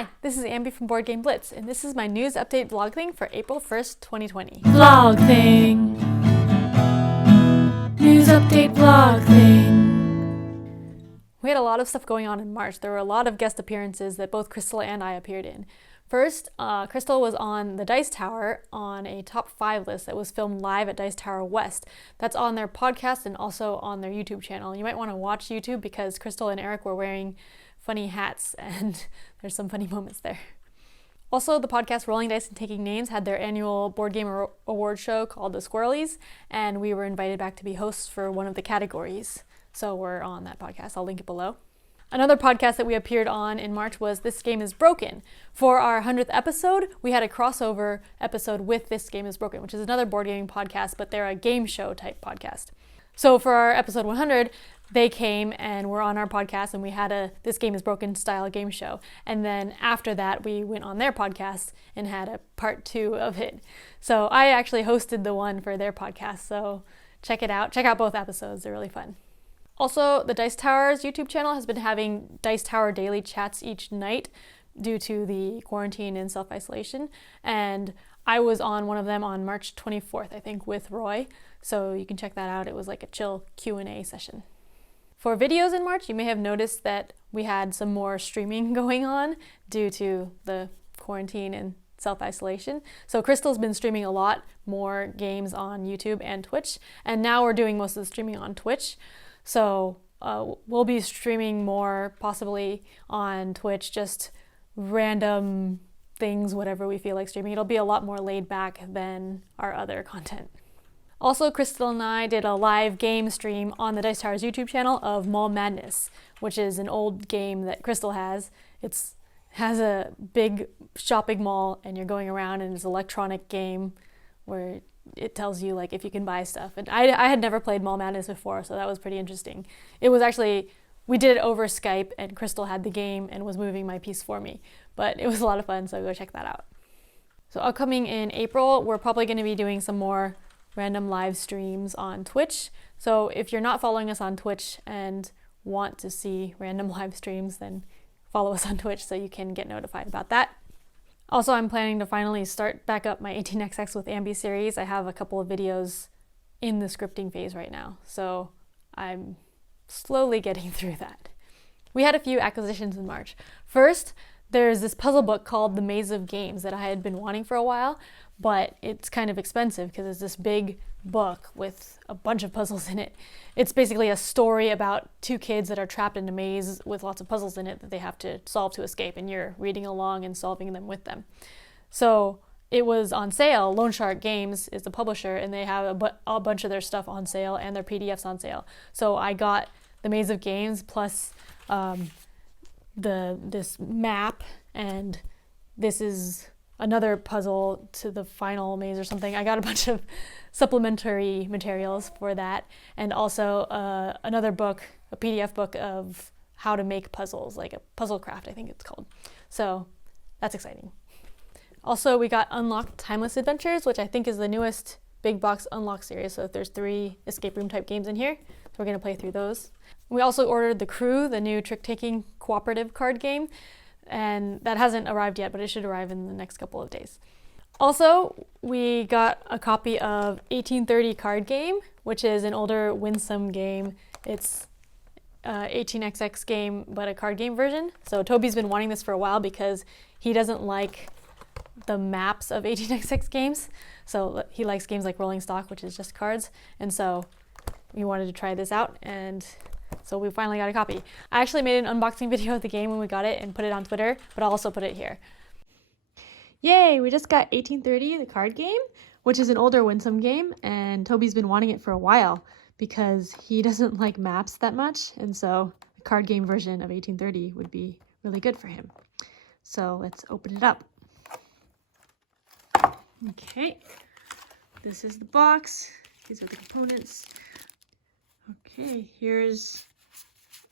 Hi, this is Ambi from Board Game Blitz, and this is my news update vlog thing for April 1st, 2020. Vlog thing. News update vlog thing. We had a lot of stuff going on in March. There were a lot of guest appearances that both Crystal and I appeared in. First, Crystal was on the Dice Tower on a top 5 list that was filmed live at Dice Tower West. That's on their podcast and also on their YouTube channel. You might want to watch YouTube because Crystal and Eric were wearing funny hats and there's some funny moments there. Also, the podcast Rolling Dice and Taking Names had their annual board game award show called the Squirrelies, and we were invited back to be hosts for one of the categories. So we're on that podcast. I'll link it below. Another podcast that we appeared on in March was This Game is Broken. For our 100th episode, we had a crossover episode with This Game is Broken, which is another board gaming podcast, but they're a game show type podcast. So for our episode 100, they came and were on our podcast, and we had a This Game is Broken style game show. And then after that, we went on their podcast and had a part 2 of it. So I actually hosted the one for their podcast, so check it out. Check out both episodes. They're really fun. Also, the Dice Tower's YouTube channel has been having Dice Tower daily chats each night due to the quarantine and self-isolation. And I was on one of them on March 24th, I think, with Roy. So you can check that out. It was like a chill Q&A session. For videos in March, you may have noticed that we had some more streaming going on due to the quarantine and self-isolation. So Crystal's been streaming a lot more games on YouTube and Twitch, and now we're doing most of the streaming on Twitch. So we'll be streaming more possibly on Twitch, just random things, whatever we feel like streaming. It'll be a lot more laid back than our other content. Also, Crystal and I did a live game stream on the Dice Tower's YouTube channel of Mall Madness, which is an old game that Crystal has. It has a big shopping mall and you're going around, and it's an electronic game where it tells you like if you can buy stuff. And I had never played Mall Madness before, so that was pretty interesting. It was actually, we did it over Skype and Crystal had the game and was moving my piece for me. But it was a lot of fun, so go check that out. So upcoming in April, we're probably going to be doing some more random live streams on Twitch. So if you're not following us on Twitch and want to see random live streams, then follow us on Twitch so you can get notified about that. Also, I'm planning to finally start back up my 18xx with Ambi series. I have a couple of videos in the scripting phase right now, so I'm slowly getting through that. We had a few acquisitions in March. First, there's this puzzle book called The Maze of Games that I had been wanting for a while, but it's kind of expensive because it's this big book with a bunch of puzzles in it. It's basically a story about 2 kids that are trapped in a maze with lots of puzzles in it that they have to solve to escape, and you're reading along and solving them with them. So it was on sale. Lone Shark Games is the publisher, and they have a bunch of their stuff on sale and their PDFs on sale. So I got The Maze of Games plus this map, and this is another puzzle to the final maze or something. I got a bunch of supplementary materials for that, and also another book, a PDF book of how to make puzzles, like a puzzle craft, I think it's called. So that's exciting. Also, we got Unlocked Timeless Adventures, which I think is the newest big box Unlock series. So there's 3 escape room type games in here. So we're going to play through those. We also ordered The Crew, the new trick-taking cooperative card game, and that hasn't arrived yet, but it should arrive in the next couple of days. Also, we got a copy of 1830 Cardgame, which is an older winsome game. It's 18xx game, but a card game version. So Toby's been wanting this for a while because he doesn't like the maps of 18xx games. So he likes games like Rolling Stock, which is just cards. And so we wanted to try this out, and so we finally got a copy. I actually made an unboxing video of the game when we got it and put it on Twitter, but I'll also put it here. Yay, we just got 1830, the card game, which is an older winsome game, and Toby's been wanting it for a while because he doesn't like maps that much, and so the card game version of 1830 would be really good for him. So let's open it up. Okay, this is the box. These are the components. Okay, here's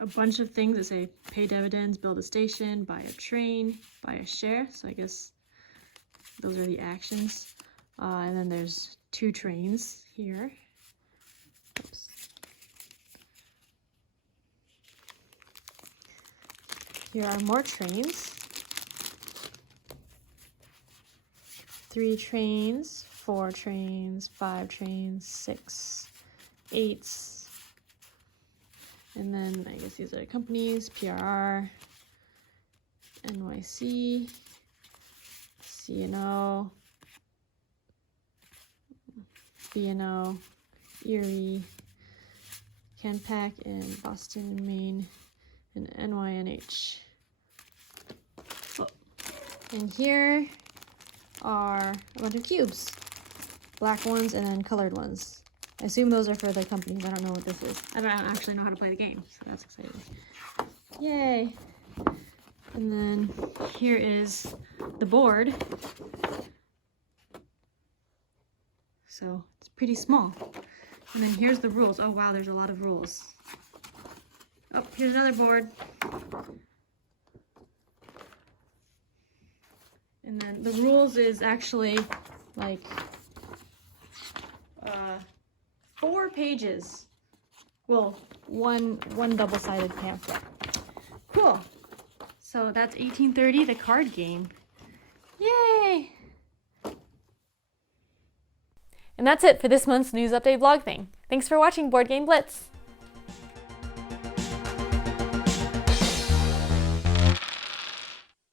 a bunch of things that say pay dividends, build a station, buy a train, buy a share. So I guess those are the actions. And then there's 2 trains here. Oops. Here are more trains. 3 trains, 4 trains, 5 trains, 6, 8s. And then I guess these are companies, PRR, NYC, CNO, BNO, Erie, Canpack, and Boston and Maine, and NYNH. Oh. And here are a bunch of cubes, black ones and then colored ones. I assume those are for the companies. I don't know what this is. I don't actually know how to play the game, so that's exciting. Yay! And then here is the board. So it's pretty small. And then here's the rules. Oh wow, there's a lot of rules. Oh, here's another board. And then the rules is actually like 4 pages. Well, one double-sided pamphlet. Cool. So that's 1830, the card game. Yay! And that's it for this month's news update vlog thing. Thanks for watching Board Game Blitz.